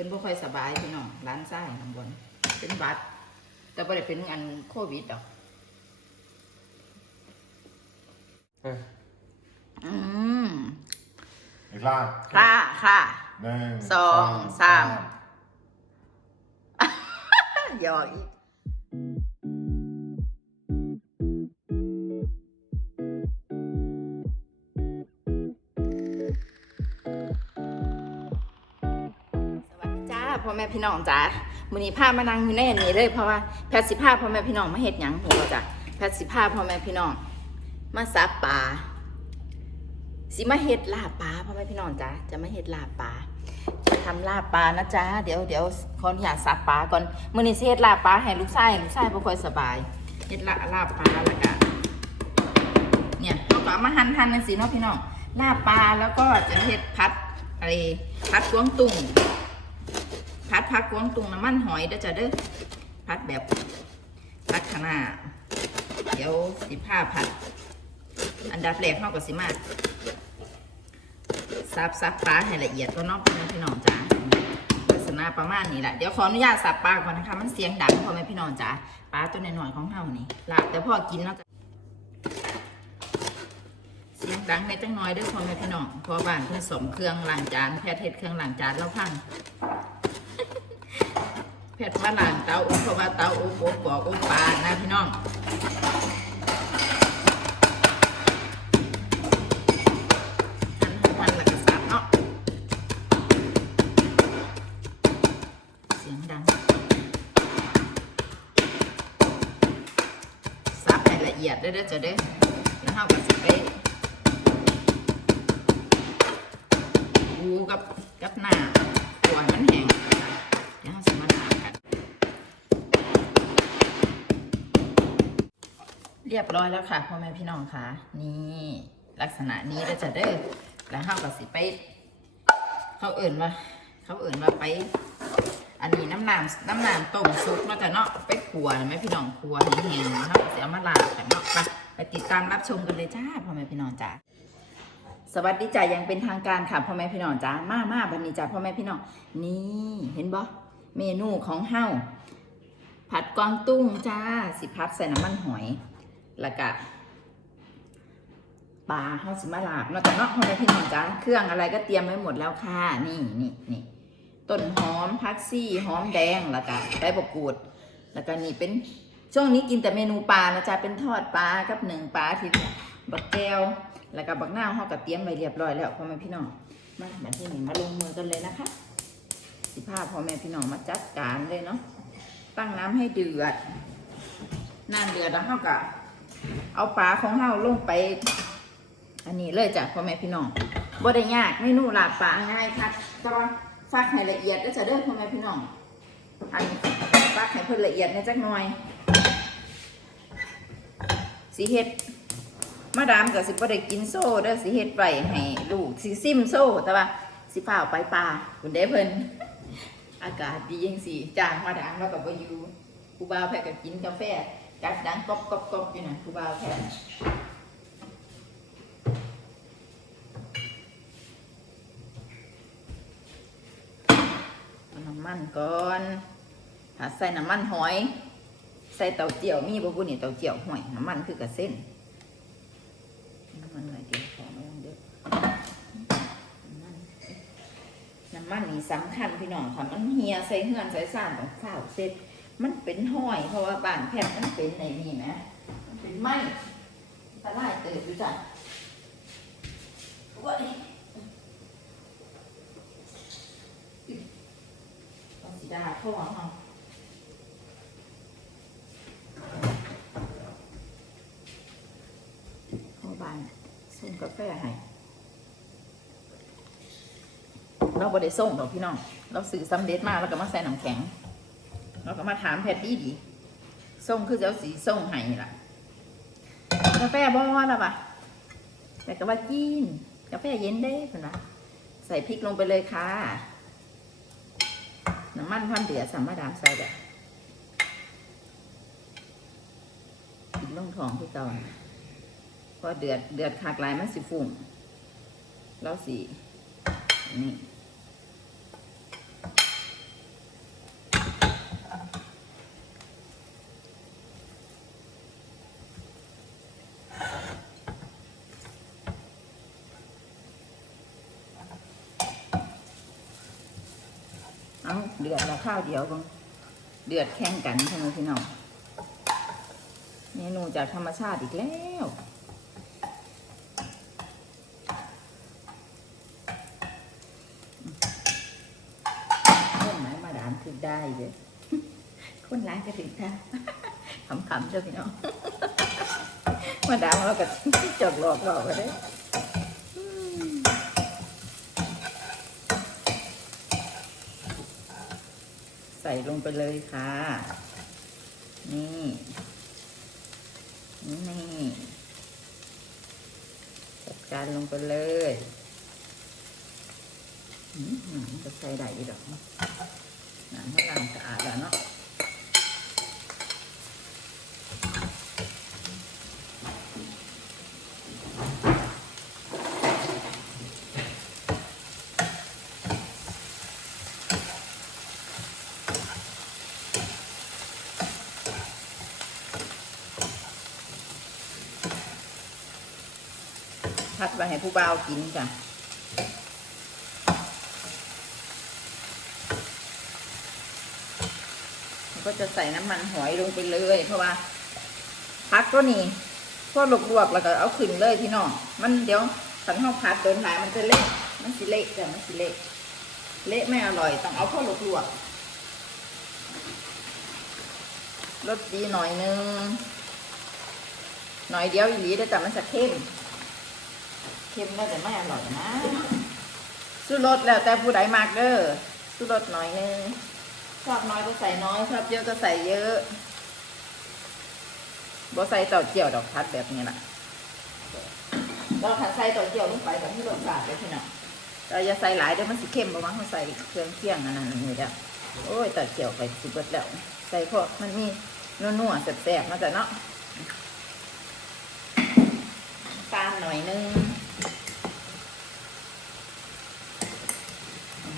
พิ่นบ่ค่อยสบายพี่น้องร้านไส้ข้างบนเป็นหวัดแต่บ่ได้เป็นอันโควิดดอกเอออืม Är klar? ค่ะค่ะ หนึ่งสองสาม หยอกอีก ม่พี่น้องจ้ามื้อนี้พามานั่งอยู่ในอันนี้เลยเพราะว่าแพทย์สิพาพ่อแม่พี่น้องมาเฮ็ดหยังหัวจ้ะแพทย์สิพาพ่อแม่พี่น้อง มาซับปลาสิมาเฮ็ดลาบปลาพ่อแม่พี่น้องจ้าจะมาเฮ็ดลาบปลาจะทำลาบปลานะจ๊ะเดี๋ยวเดี๋ยวขออนุญาตซับปลาก่อนมื้อนี้สิเฮ็ดลาบปลาให้ลูกชายลูกชายบ่ค่อยสบายเฮ็ดลาลาบปลาแล้วก็เนี่ยเราก็เอามาหั่นหั่นจังซี่เนาะพี่น้องลาบปลาแล้วก็จะเฮ็ดผัดอะไรผัดกวงตุ้ง พัดพักกวางตุงน้ำมันหอยเด้อจ้ะเด้อพัดแบบลักษณะเดี๋ยวสิผ้าผัด อันดับแรกเข้ากับสิมาสับสับปลาให้ละเอียดก็นอกพี่น้องจ๋าลักษณะประมาณนี้แหละเดี๋ยวขออนุญาตสับปลาก่อนนะคะ มันเสียงดังพ่อแม่พี่น้องจ๋าปลาตัวน้อยๆของเฮานี่ละแต่พอกินเนาะจ้ะเสียงดังในจังน้อยเด้อพ่อแม่พี่น้องพอบ้านเพิ่สมเครื่องล้างจานแพทย์เฮ็ดเครื่องล้างจานแล้วพัง เพชรมาลานเตาอบเพราะว่าเตาอบอบปอกอบปลานะพี่น้องทันทันแล้วก็สับเนาะเสียงดังสับให้ละเอียดได้อเด้จะได้แล้วเราก็สิไปดูกับกับหน้าตัวให้มันแห้ง เดี๋ยวเราจะมาทานกัน เรียบร้อยแล้วค่ะพ่อแม่พี่น้องค่ะ นี่ลักษณะนี้เราจะได้แล้วเราก็สิไป เขาเอิ่นว่า เขาเอิ่นว่าไป อันนี้น้ำน้ำน้ำน้ำต้มซุปเนาะแต่เนาะไปขัวไหมพี่น้องขัวแห้งๆเนาะเสียมาลาบกันเนาะไปไปติดตามรับชมกันเลยจ้าพ่อแม่พี่น้องจ้าสวัสดีจ้ายังเป็นทางการค่ะพ่อแม่พี่น้องจ้ามามาบันนี้จ้าพ่อแม่พี่น้องนี่เห็นบ่เมนูของเฮาผัดกวางตุ้งจ้าสิพัดใส่น้ำมันหอย แล้วก็ปลาเฮาสิมาลาบนาะจ้าเนาะพ่อแม่พี่น้องจ้าเครื่องอะไรก็เตรียมไว้หมดแล้วค่ะนี่นี่นี่ต้นหอมพักซี่หอมแดงแล้วก็ใบบกกูด แล้วก็นี่เป็นช่วงนี้กินแต่เมนูปลานะจ๊ะเป็นทอดปลากับหนึ่งปลาที่บักแก้วแล้วก็บักหน้าห่อกระเตรียมไว้เรียบร้อยแล้วพ่อแม่พี่น้องมาบัดที่นี่มาลงมือกันเลยนะคะ สิพาพ่อแม่พี่น้องมาจัดการเลยเนาะตั้งน้ำให้เดือดน้ำเดือดแล้วเฮาก็ เอาปลาของเฮาลงไป อันนี้เลยจ้ะพ่อแม่พี่น้องบ่ได้ยากเมนูลาบปลาง่ายค่ะแต่ว่าฟักให้ละเอียดแล้วจะเด้อพ่อแม่พี่น้องอันฟักให้เพิ่นละเอียดในจักหน่อยสีเฮ็ดมาดามกับสิบ่ได้กินโซ่เด้อสิเฮ็ดไว้ให้ลูกสิซิมโซ่แต่ว่าสิฝ้าไปป่าคุณเด้เพิ่นอากาศดีจังสิจ้างมาดามแล้วก็บ่อยู่ครูบาวแพ้ก็กินกาแฟ กัดดังกบกบกบอยู่นั่นครูบาวแพ้เอาน้ำมันก่อนถ้าใส่น้ำมันหอย ใส่เต้าเจียวมีบ่บุนี่เต้าเจียวห่วยน้ำมันคือกระเส้นน้ำมันหน่อยเดียวขอไม่ต้องเยอะน้ำมันน้ำมันนี่สำคัญพี่น้องค่ะมันเฮียใส่เฮือนใส่ซ่านของข้าวเสร็จ มันเป็นห้อย เพราะว่าบ้านแพทย์มันเป็นในนี่นะมันเป็นไหมตะไลายเติบอยู่จ้ะโอ้ยต้องสีดาเข้าหวังเอาเข้าบ้านส่งกาแฟให้เราบ่ได้ส่งดอกพี่น้อง เราซื้อสำเร็จมาแล้วก็มาใส่น้ำแข็ง เราก็มาถามแพทย์ดีดีส่งคือเจะเอาสีส่งให้ล่ะกาแฟบ่ละปะแต่ก็ว่ากินกาแฟเย็นเด้เพิ่นว่าใส่พริกลงไปเลยค่ะ น้ำมันพันเดือดสามมาดามใส่เด้อกินลงทองคือเก่าพอเดือดเดือดขากลายมันสิฝุ่งแล้วสินี่ เดือดแล้วข้าวเดียวก็เดือดแข่งกันใช่ไหมพี่น้องเมนูจากธรรมชาติอีกแล้วคนไหนมาดามถึงได้เลยคนร้ายก็ถึงค่ะขำๆเจ้าพี่น้องมาดามเราก็จกหลอกหลอกไปเลยอืมใส่ลงไปเลยค่ะ นี่ นี่จัดการลงไปเลยอืมหนังจะใส่ได้อีกดอกหนังฝรั่งสะอาดแล้วเนาะ ไปให้ผู้บ่าวกินจ้ะก็จะใส่น้ำมันหอยลงไปเลย เพราะว่าพักก็นี่พอลวกๆแล้วก็เอาขึ้นเลยพี่น้องมันเดี๋ยวขันห้าพัดโดนหลายมันจะเละมันสิเละจ้ะมันสิเละเละไม่อร่อยต้องเอาพอลวกๆรสดีหน่อยนึงหน่อยเดียวอีหลีได้แต่มันจะเข้ม ค็มแล้วแต่ไม่อร่อยนะสู้รสแล้วแต่ผู้ใดมากเด้อสู้รสหน่อยนึงชอบน้อยก็ใส่น้อยชอบเยอะก็ใส่เยอะบ่ใส่เต่าเจียวดอกพัดแบบนี้ล่ะเราขันใส่เต่าเจียวลงไปแบบที่รสชาติเลยพี่น้องเราอย่าใส่หลายเดี๋ยวมันสิเค็มประมาณเขาใส่เครื่องเคียงอันนั้นนี่แล้วโอ้ยเต่าเจียวไปสิเบิดแล้ว ใส่พวกมันมีนัวๆแซ่บๆมาแต่เนาะตาลหน่อยนึง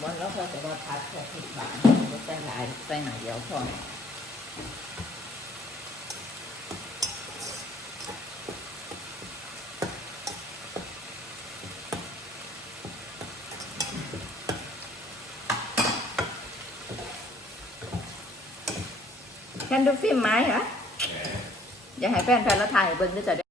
วันแล้วก็จะว่าพัดแค่สิบบาทไม่ใส่หลายใส่หน่อยเดียวพอแคนดูฟิล์มไหมเหรออย่าให้แฟนแฟนแล้วถ่ายเบิ้งด้วยจ้ะเด้อ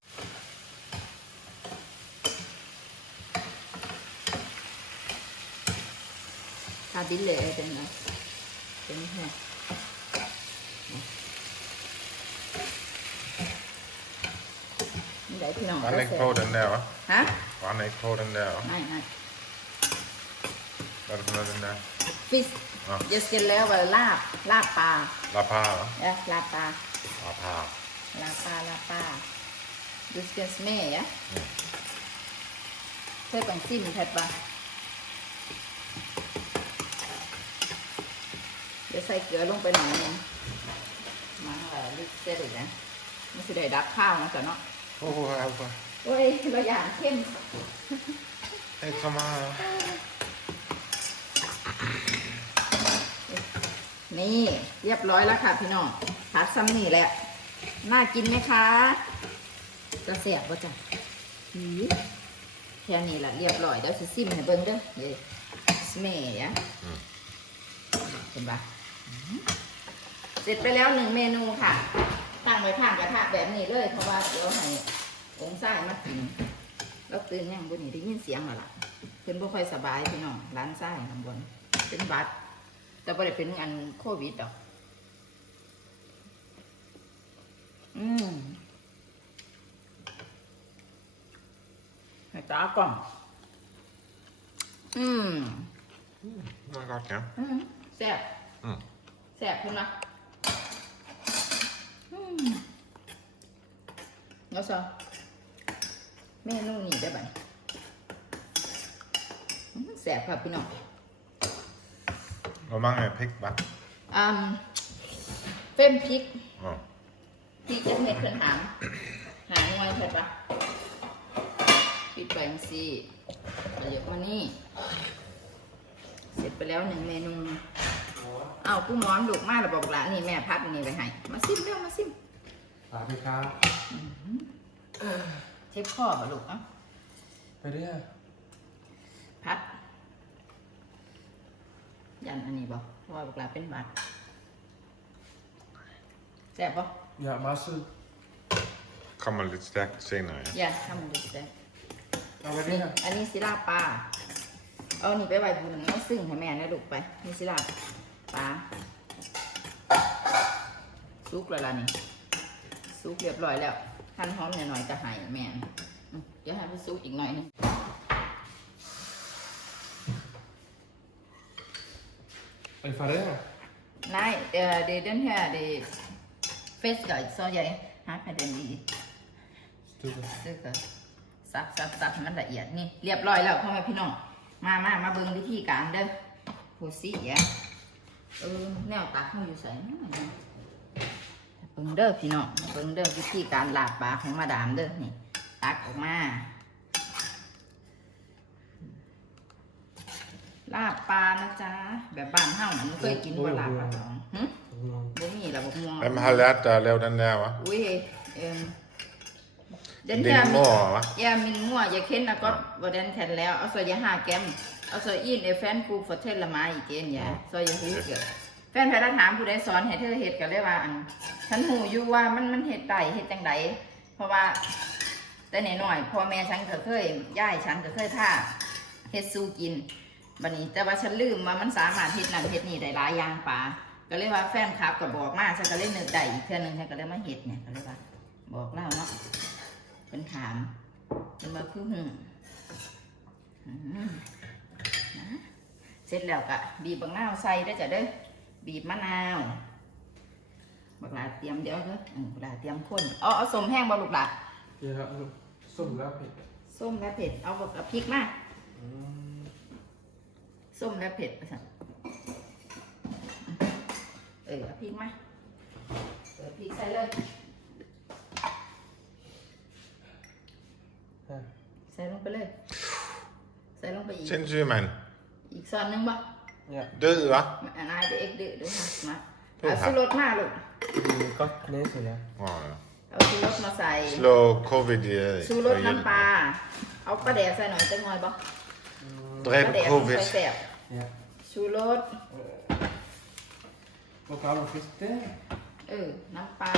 ทาบินเลยเป็นไงเป็นไงนี่ได้พี่น้อง Var den ikke på, den der, hva'? ฮะ Var den ikke på, den der, hva'? ไม่ไม่ Hvad er det for noget, den der? ฟิสอะเยสเกนแล้วว่าลาบลาบปลา La Par, hva'? เอ๊ะลาบปลา La Par. ลาบปลาลาบปลาดูสเกนสเม่ยะเคยปังซิมแพทปะ เดี๋ยวใส่เกลือลงไปหน่อยนึงมาอะไรลิกเซอร์นะมันสิได้ดับข้าวนะจ๊ะเนาะ Åh, oh, Alfa. โอ้ยเราอยากเข้ม Ikke så meget. นี่เรียบร้อยแล้วค่ะพี่น้องผัดซ้ำนี่แหละน่ากินไหมคะจะเสียบป่ะจ้ะหือแค่นี้แหละเรียบร้อยเดี๋ยวสิซิมให้เบิ่งเด้อเดี๋ยวสเมย์อะอืมเห็นปะอืม เสร็จไปแล้วหนึ่งเมนูค่ะ ตั้งไว้ข้างกระทะแบบนี้เลยเพราะว่าเดี๋ยวให้องค์ไส้มากินแล้วตื่นยังบนนี้ได้ยินเสียงแล้วล่ะเพิ่นบ่ค่อยสบายพี่น้องร้านไส้ข้างบนเป็นหวัดแต่บ่ได้เป็นอันโควิดดอก อืมให้ตากล่องอืม Det er godt, ja. อืมแซ่บ อืม แซ่บคุณนะอืมแล้วซะเมนูนี้ได้ไหมอืมแซ่บครับพี่น้อง Hvor mange pik, hva'? อืมเฟ้มพริก Åh. พริกจะเผ็ดเพิ่นหางหางไว้เผ็ดปะปิดไปจังสิเรายกมานี่ เสร็จไปแล้วหนึ่งเมนู เอากุ้งร้อนลูกมากระบอกหลานนี่แม่พัดอันนี่ไปให้ มาซิมเร็วมาซิมฝากด้วยครับเช็คข้อป่ะลูกเอะไปเรื่อยพัด ยันอันนี้บอกเพราะว่าบักลาเป็นหวัดแซ่บปะ Ja, massa. Kommer lite stärkt senare. Ja. อย่าทำมันดูแซ่บ Ja, vad är นี่ det här? อันนี้สิลาบปลาเอานี่ไปไว้บุญเอาซึ่งให้แม่นะลูกไปนี่สิลาบ ปลาซุกแล้วล่ะนี่ซุกเรียบร้อยแล้วหั่นหอมหน่อยๆจะให้แม่นะอืมเดี๋ยวให้พี่ซุกอีกหน่อยหนึง Är det färdigt här? Nej, eh, det är den här, det är fiskar, så jag har med den i Stugga. ซึ่งก็สับสับสับให้มันละเอียดนี่ เรียบร้อยแล้วพ่อแม่พี่น้อง มามามาเบิ่งวิธีการเด้อโพซี่อะ เออแนวตักเขาอยู่ใส่เนาะเบิ่งเด้อพี่น้องเบิ่งเด้อวิธีการลาบปลาของมาดามเด้อนี่ตักออกมาลาบปลานะจ๊ะแบบบ้านเฮาน่ะมันเคยกินบ่ลาบปลาสองหึ Mm. บ่มีระบบม่วง Vem har lärt dig att leva den där va? Ui, øhm, den Din her, mor va? ja, min mor, jeg kender godt, hvordan kan lave, og så jeg har gennem, og så en af fanbog fortæller mig igen, ja, så jeg husker. แฟนแพทย์ถามผู้ใดสอนให้เธอเฮ็ดก็เลยว่าอันฉันหูอยู่ว่ามันมันเฮ็ดได้เฮ็ดจังไดเพราะว่า แต่น้อยๆพ่อแม่ฉันก็เคยย่ายฉันก็เคยท่าเฮ็ดสู้กินบัดนี้ แต่ว่าฉันลืมว่ามันสามารถเฮ็ดนั่นเฮ็ดนี่ได้หลายอย่างป่าก็เลยว่าแฟนคลับก็บอกมาฉันก็เลยนึกได้อีกเทื่อนึงฉันก็เลยมาเฮ็ดเนี่ยก็เลยว่าบอกเล่าเนาะ เป็นถามเป็นมาคือหึ่งอืมนะเสร็จแล้วก็บีบบังนาวใส่ได้อจ้ะเด้อบีบมะนาวบักหลาเตรียมเดี๋ยวเด้ออืมบักหลาเตรียมข้นเอาเอาสมแห้งบ่ลูกหลา Ja, sommarpet. ส้มและเผ็ดเอากับพริกมา Mm. ส้มและเผ็ดไปสั่นเออเอาพริกมาเปิดพริกใส่เลย ใส่ลงไปเลย ใส่ลงไปอีก Sindssyg mand. อีกซอนหนึงบ่ Ja. Død va? อันนายเด็กดื้อด้วยค่ะมาโทษเอาครับชูรสมาลูก Det är gott näsa, ja. Åh, ja. เอาชูรสมาใส่ Slå covid ihjel. ชูรสน้ำปลา เอาปลาแดกใส่หน่อยจังหน่อยบ่ Mm. ปลา Dræb แดกมัน covid. ใส่แซ่บ Ja. ชูรส Vad kallar man fisk det? เออ น้ำปลา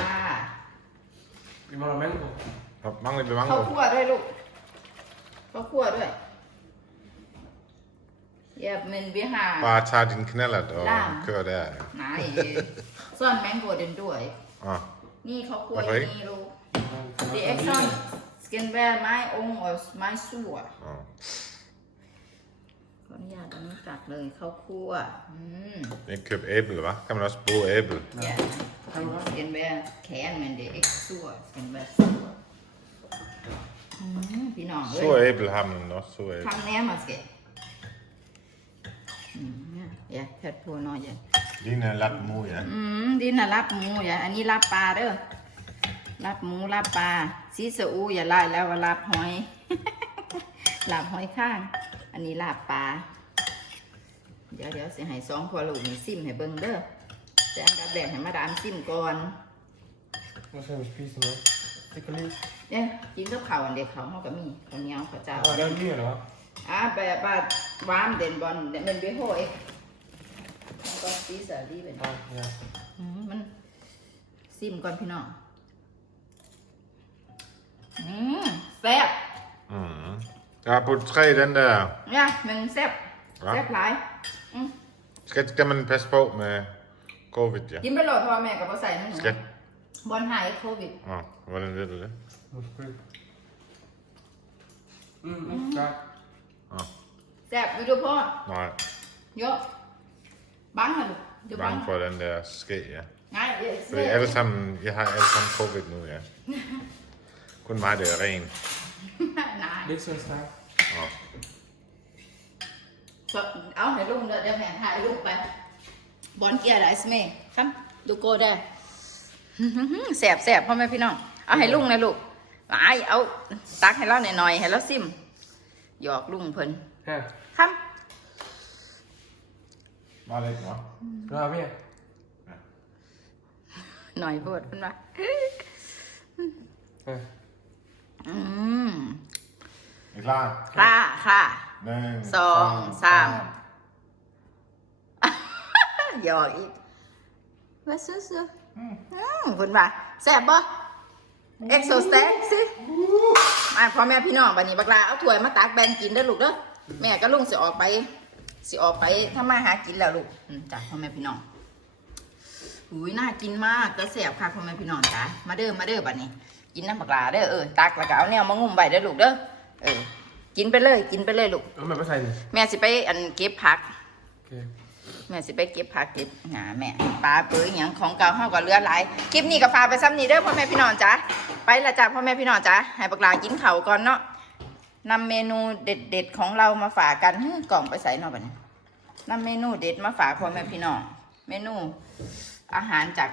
Vi må ha mango. Ja, Mangler vi ข้าว mango? คั่วด้วยลูก ข้าวคั่วด้วยเย็บมันวิหาร Bare tag din knallert og Lam. kør der. นายซ่อนแมงโกเดนด้วย Åh, นี่ข้าวคั่วโออเคย่างนี้ลูกดีเอ็กซอนสกินแวร์ไม้องค์ออสไม้สั่ว åh. ขออนุญาตอันนี้ตักเลยข้าวคั่วอืม Ikke køb æble, hva? Kan man også bruge æble? อย่าสกินแวร์แขนมันเดเอ็กสั่วสกินแวร์สั่วอืมพี่ น้องเอ้ Sur ย æble har man også, sur æble. ทำแน่มาเสร็จอืมเนี่ยอย่าแพทย์พูน้อยอย่า Ligner lap mu, ja. อืมดินน่ะรับหมูอย่าอันนี้รับปลาเด้อรับหมูรับปลาซีสะอูอย่าไล่แล้วว่ารับหอยลาบหอยข้าง อันนี้ลาบปลาเดี๋ยวเดี๋ยวสิให้สองพอลูกนี่ซิมให้เบิ่งเด้อแต่อันดับแรกให้มาดามซิมก่อน Vad ska vi spisa med? Tycker ni? เนี่ยกินกับข้าวอันเด็กเขาวเขาก็มีข้าวเหนียวข้าวเจ้า Ja, den mer då? อ่าแบบว่าหวานเด่นบอลเด่นเบโฮเอ็กมันก็ซีสาดีเป็น Ja, ja. อืมมันซิมก่อนพี่น้องอืมแซ่บ Mm. Jeg har puttet tre i den der. เนี่ยหนึ่งแซ่บ Ja. แซ่บหลายอืม Skal, skal man passe på med covid, ja? กินไปโหลด พ่อแม่กับพ่อใส่นั่นหนู Skal. บอลหายโควิด Åh, hvordan ved du det? Måste du? Mm, mm. Ja. แซ่บวิดีโอพ่อ Nej, เยอะบังเหรอลูกเดี๋ยวบัง bange for den der ske, ja. ง่ายเดี๋ยว Fordi alle sammen, jeg har alle sammen covid nu, ja. Kun mig, det er ren. นาย Lidt så stærkt. Åh. เอาให้ลุงเดี๋ยวเดี๋ยวแผนถ่ายรูปไป บอลเกียร์ไรสเมย์ครับดูโกได้ แสบแสบพ่อแม่พี่น้อง เอาให้ลุงนะลูกไอ้เอา ตักให้เราหน่อยๆให้เราซิม หยอกลุงเพิ่น Här. ครับ Bare lidt, nå. Du har mer? หน่อยโพดเพิ่นว่า Här. อืม Er I klar? ค่ะ ค่ะ Nen, Song, song, sang. sang. หยอกอีกว่าซื้อซื้ ออืมคุณว่าแซ่บบ่เอ็กโซสเต็กสิมาพ่อแม่พี่น้องบัดนี้บักลาเอาถ้วยมาตักแบ่งกินเด้อลูกเด้อแม่ก็ลุงสิออกไปสิออกไปทำมาหากินแล้วลูกอืมจ้ะพ่อแม่พี่น้องอุ้ยน่ากินมากก็แซ่บค่ะพ่อแม่พี่น้องจ้ะมาเด้อมาเด้อบัดนี้ กินน้ำบักลาเด้อเออตักแล้วก็เอาแนวมางุ่มไว้เด้อลูกเด้อเออกินไปเลย กินไปเลยลูกเอามาไปใส่หน่อยแม่สิไปอันเก็บผักโอเค แม่สิไปเก็บผักเก็บหาแม่ปลาปื้อหย่างของเก่าเฮาก็เลือหลายคลิปนี้ก็ฝากไปซ้ำนี้เด้อพ่อแม่พี่น้องจ้ะไปละจ้ะพ่อแม่พี่น้องจ้ะให้ปากลากินข้าวก่อนเนาะนำเมนูเด็ดๆของเรามาฝากกันหึกล่องไปใส่เนาะบันี้นำเมนูเด็ดมาฝากพ่อแม่พี่น้องเมนูอาหารจาก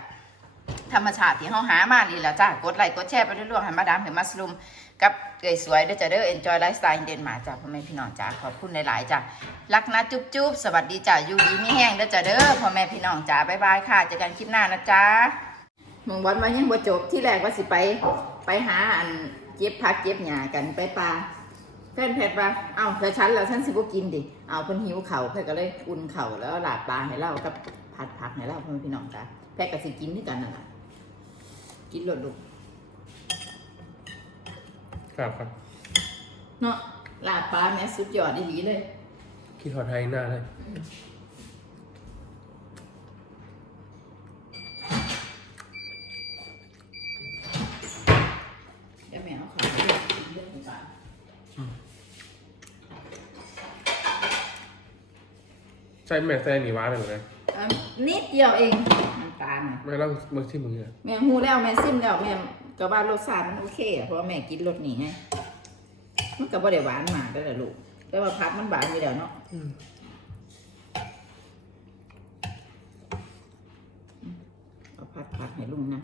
ธรรมชาติที่เฮาหามานี่แหละจ้ะกดไลค์กดแชร์ไปเรื่อยๆให้มาดามให้มาสลุม กับเกยสวยเด้อจ้ะเด้อ enjoy lifestyle เดนมาร์กจ้ะพ่อแม่พี่น้องจ้ะขอบคุณหลายๆจ้ะรักนะจุ๊บจุ๊บสวัสดีจ้ะอยู่ดีไม่แห้งเด้อจ้ะเด้อพ่อแม่พี่น้องจ้าบ๊ายบายค่ะเจอกันคลิปหน้านะจ๊ะมึงวันมายังบ่จบที่แรกว่าสิไปไปหาอันเก็บผักเก็บหญ้ากันไปปลาแฟนแพทย์ว่าเอ้าแต่ฉันแล้วฉันสิบ่กินดิเอาเพิ่นหิวเข่าวเพิ่นก็เลยอุ่นเข่าแล้วหลาดปลาให้เรากับผัดผักให้เราพ่อแม่พี่น้องจ้าแพทย์ก็สิกินที่กันนั่นล่ะกินรดลูก ครับครับเนาะลาดปลาแม่สุดยอดดีๆเลยคิดถอดไทยหน้าเลยเดี๋ยวแม่เอาข้าวไปกินเรื่องของการใส่แม่ใส่หนีว้าเลยเหมือนกันอะนิดเดียวเองน้ำตาลน่ะแม่เล่าเมื่อที่มึงเนี่ยแม่หูแล้วแม่ซิมแล้วแม่ ก็ว่ารสชาติมันโอเคอะเพราะว่าแม่กินรสนี่ไงมันก็บ่ได้หวานมากได้อล่ะลูกแต่ว่าผักมันหวานอยู่แล้วเนาะเอาผัดผักให้ลุงนะ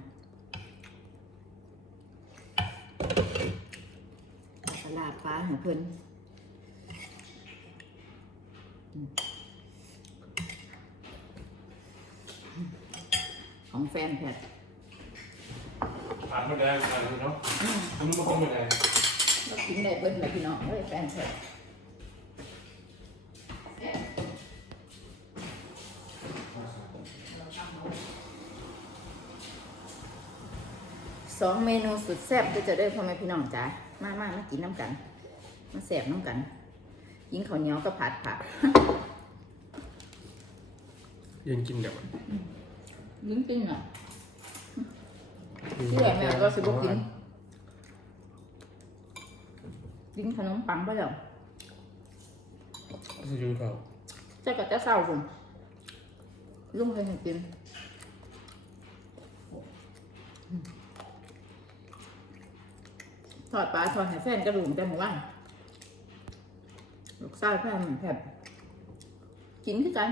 แล้วก็ลาดปลาให้เพิ่นอืมของแฟนแพทย์ ผ่านมาได้ผ่านมาเนาะอันนี้มาคงไม่ได้เรากินได้เบิ้ลเลยพี่น้องเฮ้ยแฟนเถอะสองเมนูสุดแซ่บก็จะได้พ่อแม่พี่น้องจ้ามามามากินน้ำกัน มาแซ่บน้ำกัน กินข้าวเหนียวก็ผัดผักเย็นกินเดี๋ยวลิ้นปิ้งอะ ที่ไหนแม่ก็สิบกินกินขนมปังไปแล้วสยูเขาเจ้าก็จะเศร้าผมลุงเคยให้กินทอดปลาทอดให้แฟนกระดูกแต่หมู่บ้านลูกไส้แฟนแผบกินคือกัน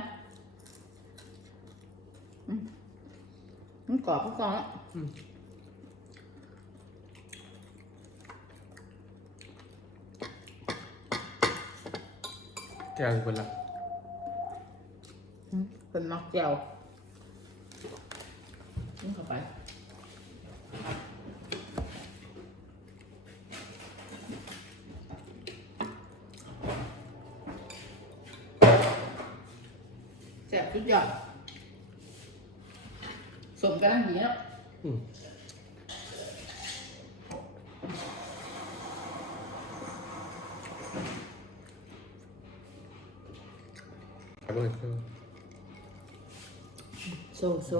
อืมมันกรอบก็กรอบอะ แกงเป็นละอืมเป็นมักเจียวนี่เข้าไปแซ่บทุกอย่างสมกันนั่งดีเนาะ อืมไปเบิ่งเถอะ โซโซ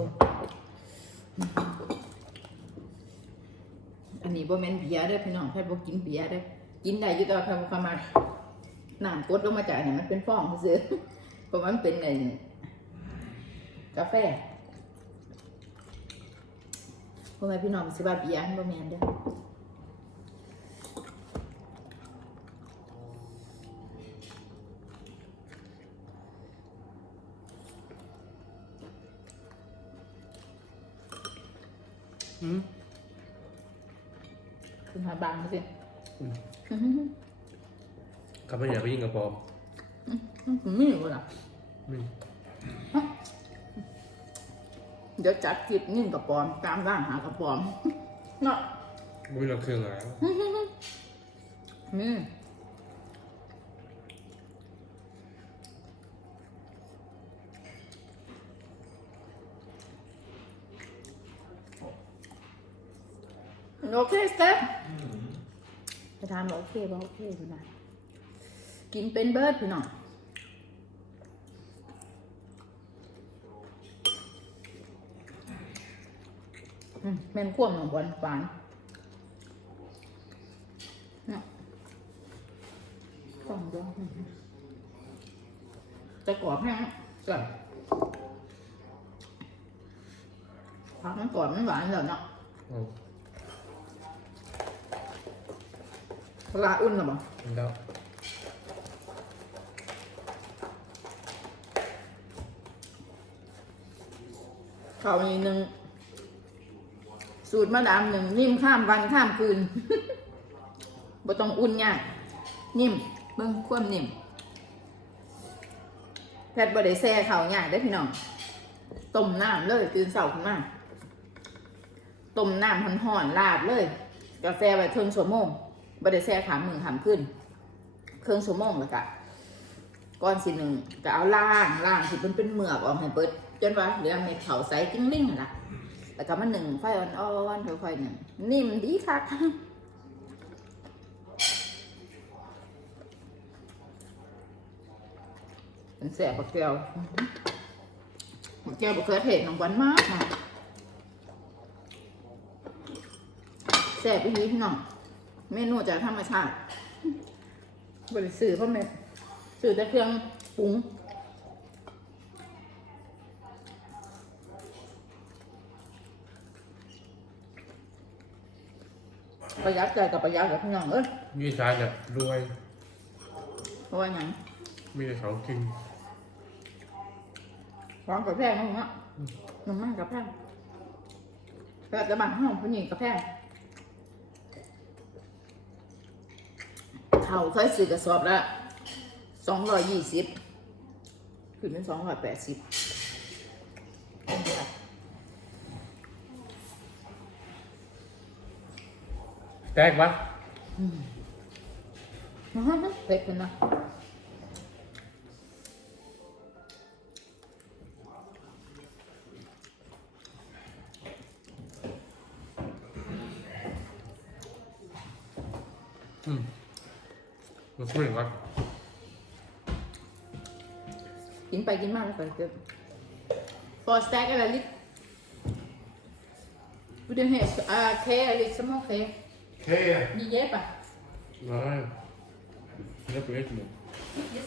อันนี้บ่แม่นเบียร์เด้อพี่น้องแพทย์บ่กินเบียร์เด้อกินได้อยู่ต่ว่าแพทย์บ่ค่อยมักน้ำกดลงมาจากเนี่ยมันเป็นฟองซื่อเพราะมันเป็นไงกาแฟพ่อแม่พี่น้องสิว่าเบียร์บ่แม่นเด้อ อืมคุณหาบางสิกลับมาอย่าไปยิงกระปอมมันมีบ่ล่ะนี่เดี๋ยวจัดคลิปนิ่งกับปอม ตามร่างหากับปอมเนาะไม่มีเราเครื่องอะไรอื โอเคสเต็ปจะทานบอกโอเคบอกโอเคพี่น้องกินเป็นเบิร์ดพี่น้องอืมแม่นข่วมของบอลฝานเนี่ยต้องดองจะกรอบแห้งก่อนผักมันกรอบมันหวานเลยเนาะ อืม ปลาอุ่นหรอบ่แล้วข้าวนี้หนึ่งสูตรมะดามหนึ่งนิ่มข้ามวันข้ามคืนบ่ต้องอุ่นยากนิ่มเบิ่งความนิ่มแพทย์บ่ได้แซ่ข้าวยากได้อพี่น้องต้มน้ำเลยตื่นเช้าขึ้นมาต้มน้ำห่อนๆลาดเลย กาแฟไว้ครึ่งชั่วโมง บ่ได้แซ่ขามมือขามขึ้น เครึ่องชั่วโมงแล้วก็ก่อนสิหนึ่งก็เอาล่างล่างที่มันเป็นเหมือกออกให้เปิดจนว่าเหลือให้เขาใสจิ้งลิ่งละแล้วก็มาหนึ่งไฟอ่อนๆค่อยๆหนึ่งนิ่มดีคักเป็นแสบบักแก้วบักแก้วบักเขือเทศน้องหวานมากค่ะแสบไปทีพี่น้อง เมนูจากธรรมชาติบริสื่อเพราะแม่สื่อแต่เครื่องปรุงประหยัดใจกับประหยัดกับพี่น้องเอ้ยมีชายจะรวย เพราะว่าหยังมีแต่ของกินร้อนกับแพงนะผมอะน้ำมันกับแพงแต่จะบังห้องผู้หญิงกับแพง เขาเคยซื้อกระสอบละสองร้อยยี่สิบขึ้นเป็นสองร้อยแปดสิบแตกปะเผ็ดเป็นนะ มันช่วยกันกินไปกินมาแล้วก็เกิด for stack อะไรลิ Vi den här uh, kage liksom okej. Okej. Ni hjälper. Nej. Det är inte nu. Det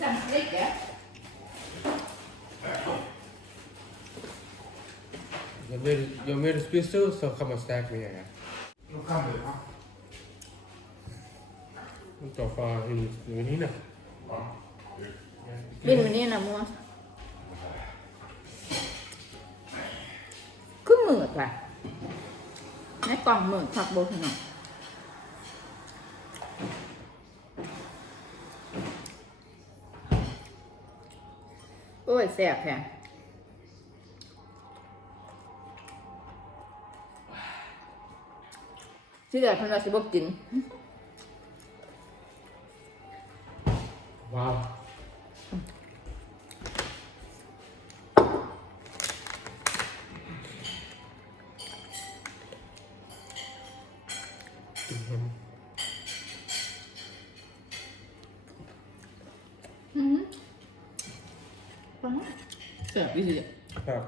Mustafa นี้นะบิน Bin Menina, mua. คือเหมือดว่ะ ในกล่องเหมือดผักโบุ้งหน่อยโอ้ยแสบแพงที่เดือดพันเราสิบกิน Wow. Mm-hmm. Dạ, cái gì vậy? Dạ.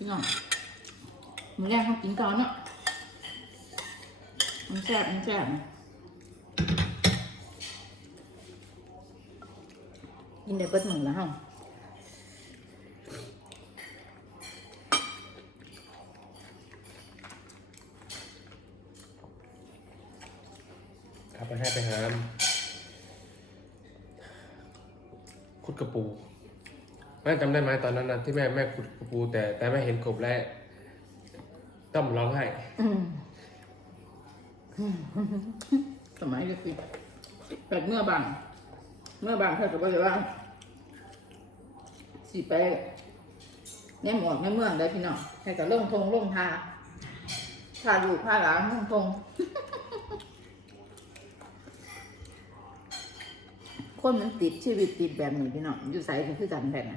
Đúng rồi. Mình đang không tính con á. Nó sẹp, nó sẹp. กินได้เปิดหนึ่งแล้วฮะขับไปให้ไปหาขุดกระปูแม่จำได้ไหมตอนนั้นนะที่แม่แม่ขุดกระปู แต่แต่แม่เห็นกบแล้วต้องร้องไห้อืมสมัยเด็กๆแต่เมื่อบาง เมื่อบางเธอจะบอกเลยว่า สีไปในหมวกในเมืองได้พี่น้องให้กับลงทงลงทาทาอยู่ผ้าหลังลงทง คนมันติดชีวิตติดแบบนี้พี่น้องอยู่ใส่ก็คือกันแบบไหน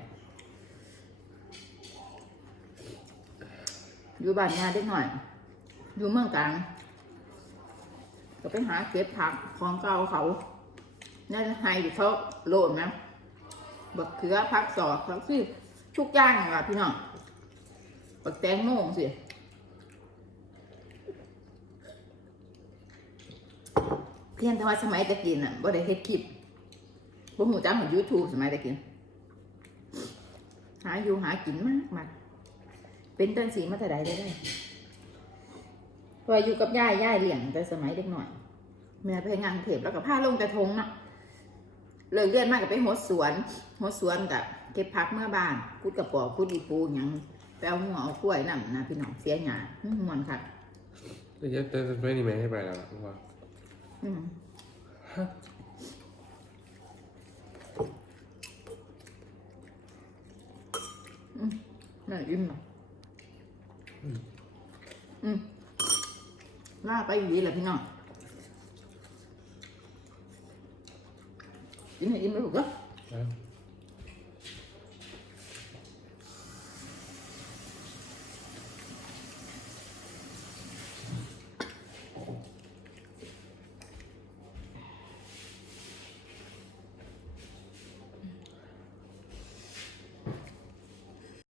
อยู่บ้านงานเด็กหน่อย อยู่เมืองกลางก็ไปหาเก็บผักของเก่าเขานี่ยไฮอยู่เขาโลดนะ บักเขือผักสอดผักซี่ทุกอย่างอะพี่น้องบักแตงโมงสิเพียงแต่ว่าสมัยตะกินอะบ่ได้เฮ็ดคลิปบ่หูจักของ YouTube สมัยตะกิน หาอยู่หากินมากมากเป็นตันสีมาแต่ใดได้ได้พออยู่กับย่ายย่ายเลี้ยงแต่สมัยเด็กหน่อย แม่ไปงานเทปแล้วก็พาลงกระทงเนาะ เลิกเรียนมากกับไปโหดสวนโหดสวนกับเก็บผักเมื่อบ้านคุดกระปอกคุดอีปูหยังไปเอาหัวเอากล้วยนั่นนะพี่น้องเสียหยาอื้อมวนค่ะแต่เยอะแต่ไม่นี่ไม่ให้ไปแล้วว่าอืมอืมน่าอิ่มอะอืมล่าไปอยู่ดีแหละพี่น้อง กินให้อิ่